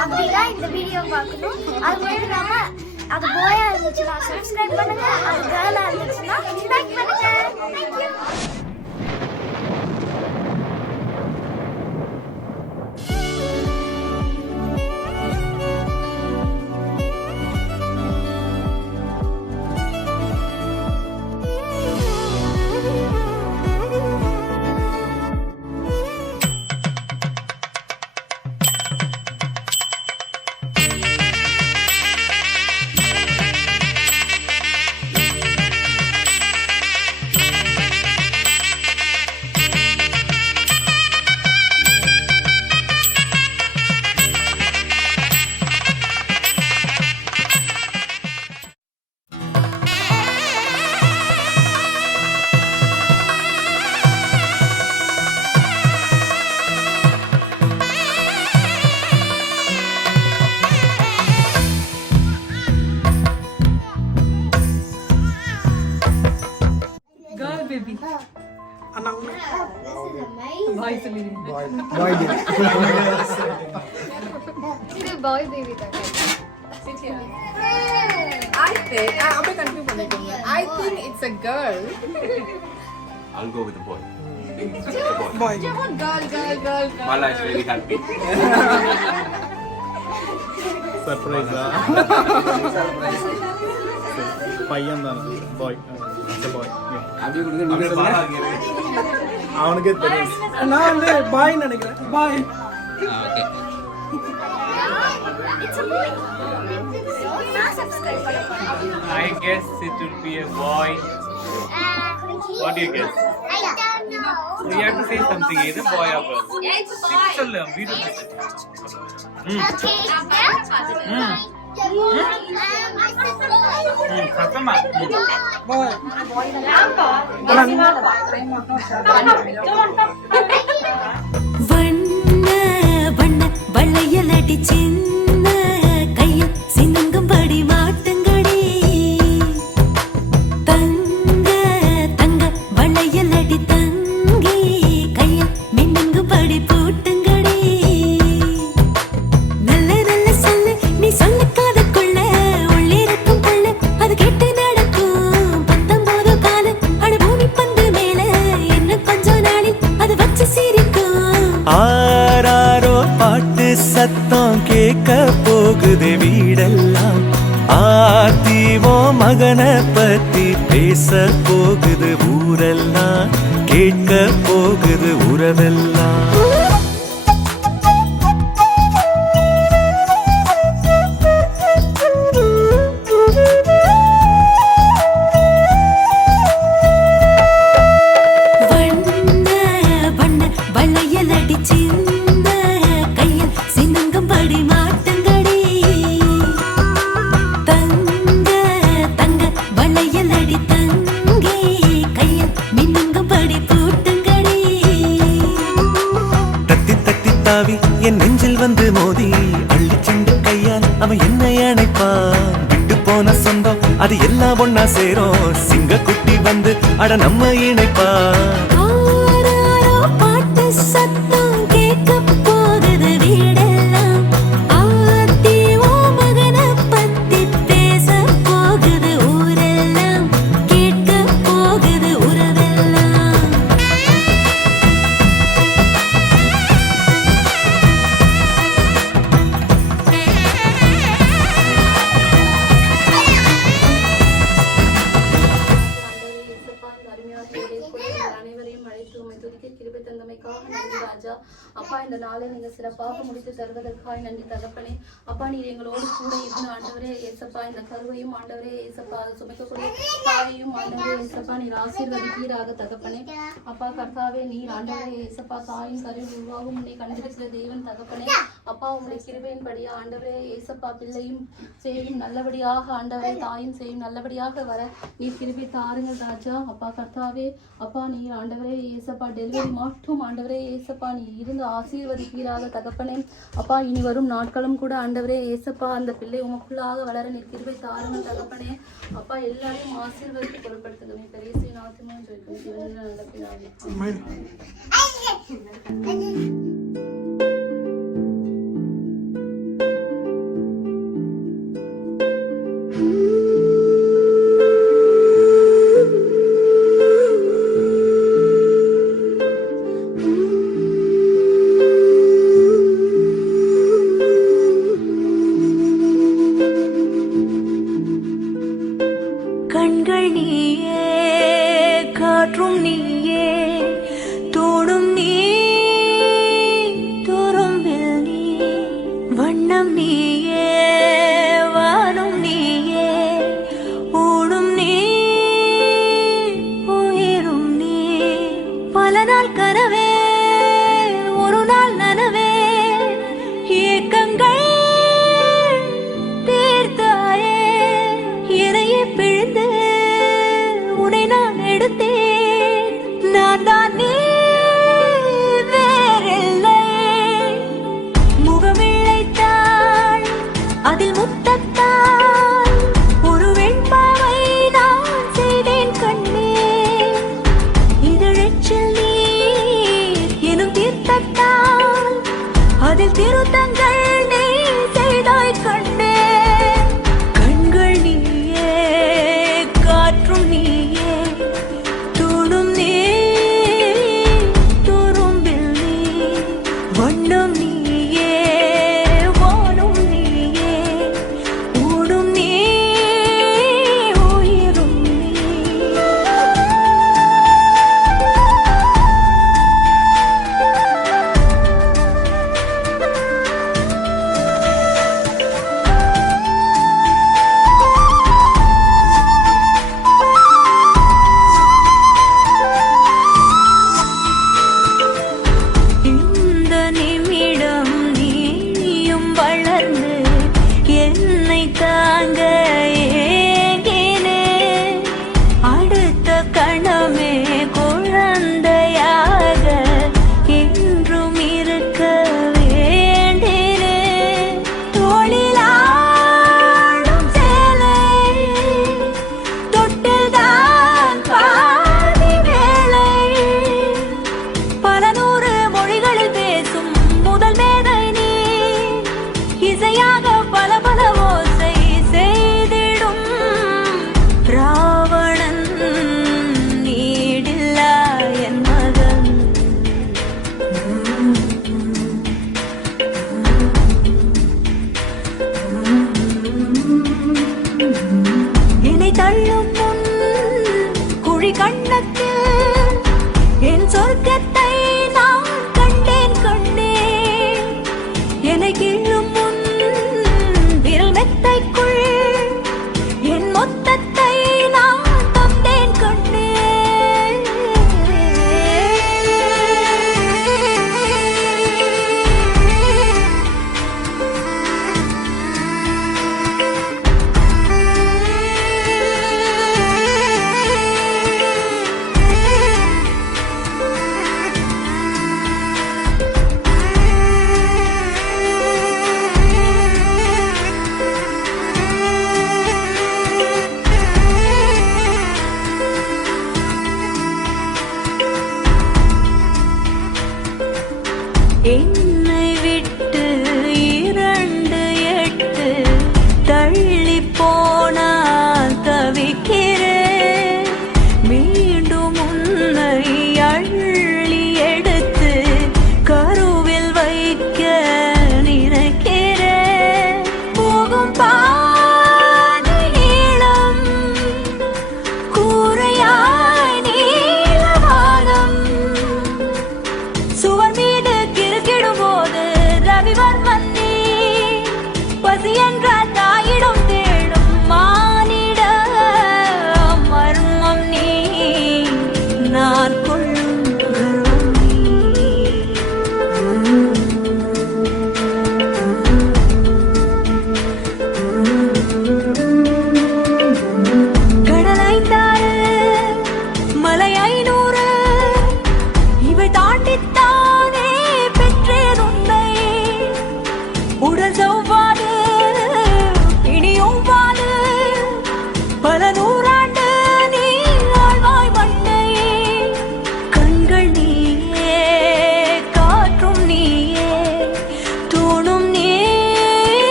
அப்படின்னா இந்த வீடியோ பார்க்கணும். அது மட்டும் இல்லாம அது போயா இருந்துச்சுன்னா சப்ஸ்கிரைப் பண்ணுங்க, அது கேர்ளா இருந்துச்சுன்னா லைக் பண்ணுங்க. Thank you. Boy baby tha. Sit here. I think it's a girl. I'll go with the boy. Boy. Girl. Mala is very happy. Surprise. பையன் தான் பாய். பாய். அவனுக்கே தெரியும். நான் வந்து பாய் நினைக்கிறேன். பாய். Okay. It's a boy. நான் சப்ஸ்கிரைப் பண்ணுங்க. I guess it will be a boy. What do you guess? I don't know. You have to say something, either boy or girl. It's a boy. Chalo, we do this. Okay. Kasama. பாய். வண்ண வளையலடி சின்ன கையில் சின்னங்கும்படி மாட்டுங்கடி தங்க வளையலடி தங்கி கையில் மின்னுங்கும்படி பூட்டுங்கடி நல்ல சொல்லு நீ சொல்லக்காத கொள்ள உள்ளிருக்கும் கொள்ள அது கேட்டு நடக்கும் 19 கால அட பூமி பந்து மேல என்ன கொஞ்ச நாளில் அது வச்சு சிரிக்கும் ஆராரோ பாட்டு சத்தம் கேட்க போகுது வீடெல்லாம் ஆத்திவோ மகனை பத்தி பேச போகுது ஊரெல்லாம் கேட்க போகுது உறவெல்லாம் வண்ண வளையலடி சின்ன கையில் சின்னங்கும்படி மாட்டுங்கடி தங்க வளையலடி தங்கி கையில் மின்னுங்கும்படி பூட்டுங்கடி தத்தி தத்தி தாவி என் நெஞ்சில் வந்து மோதி அள்ளி சென்று கையால் அவன் என்னை அணைப்பான் விட்டு போன சொந்தம் அது எல்லாம் ஒன்னா சேரும் சிங்க குட்டி வந்து அட நம்ம இணைப்பான் ஆராரோ பாட்டு சத்தம் கேட்க போகுது வீடெல்லாம் ஆத்தி ஓ மகனை பத்தி பேச போகுது ஊரெல்லாம் கேட்க போகுது உறவெல்லாம் அனைவரையும் அழைத்து உம்மை துதிக்க கிருபை தந்தமைக்காக நன்றி ராஜா. அப்பா இந்த நாளை நீங்க சிறப்பாக முடித்து தருவதற்காக நன்றி தகப்பனே. அப்பா நீர் எங்களோடு கூட இருந்து ஆண்டவரே ஏசப்பா இந்த கருவையும் ஆண்டவரே ஏசப்பா சுமைக்கக்கூடிய தாயையும் ஆண்டவரே ஏசப்பா நீர் ஆசீர்வதிப்பீராக தகப்பனே. அப்பா கர்த்தாவே நீர் ஆண்டவரே ஏசப்பா தாயும் கருவில் உருவாகும் உன்னை கண்டிருக்கிற தேவன் தகப்பனே. அப்பா உங்களுடைய கிருபையின்படியா ஆண்டவரே ஏசப்பா பிள்ளையும் செய்யும் நல்லபடியாக ஆண்டவரே தாயும் செய்யும் நல்லபடியாக வர நீர் கிருபை தாருங்கள் ராஜா. அப்பா கர்த்தாவே அப்பா நீ ஆண்டவரே ஏசப்பா டெலிவரி மட்டும் ஆண்டவரே ஏசப்பா நீ இருந்து ஆசீர்வதிப்பீராக தகப்பனே. அப்பா இனி வரும் நாட்களும் கூட ஆண்டவரே ஏசப்பா அந்த பிள்ளை உமக்குள்ளாக வளர நீர் கிருபை தாருங்கள் தகப்பனே. அப்பா எல்லாரையும் ஆசீர்வதித்து பொருட்படுத்துங்க. பெரிய நாத்தியமும் நல்ல பிள்ளாக பல நாள் கனவே ஒரு நாள் நனவே ஏக்கங்கள் தீர்த்தாயே இறையை பிழிந்து உன்னை நான் எடுத்தேன் நான் தான் நீ வேறில்லை முகமிழைத்தாள் அதில் முத்தத்தாள் ஒரு வெண்பாவை நான் செய்தேன் கண்ணே இதழச்சில் நீர் எனும் தீர்த்தத்தால் அதில் திருத்தங்கள் நீ செய்தாய் கண்ணே கண்கள் நீயே காற்றும் நீயே தூணும் நீ துரும்பில் நீ வண்ணம் நீயே வானும் நீயே ஊடும் நீ உயிரும் நீ இந்த நிமிடம் நீயும் வளர்ந்து என்னை தாங்க ஏங்கினே அடுத்த கணமே குழந்தையாக என்றும் இருக்க வேண்டினே தோளிலாடும் சேலை தொட்டில்தான் பாதி வேலை பல நூறு மொழிகளில் பேசும் முதல் மேதை நீ இசையாக பல பல ஓசை செய்திடும் ராவணன் நீடில்லா என் மகன் என்னை தள்ளும் முன் குழி கண்ணத்தில் என் சொர்க்கத்தை நான் கண்டேன் கண்டேன் என்னை கிள்ளும் முன் விரல் மெத்தைக்குள் என் மொத்தத்தை நான் தந்தேன் கண்டேன் என்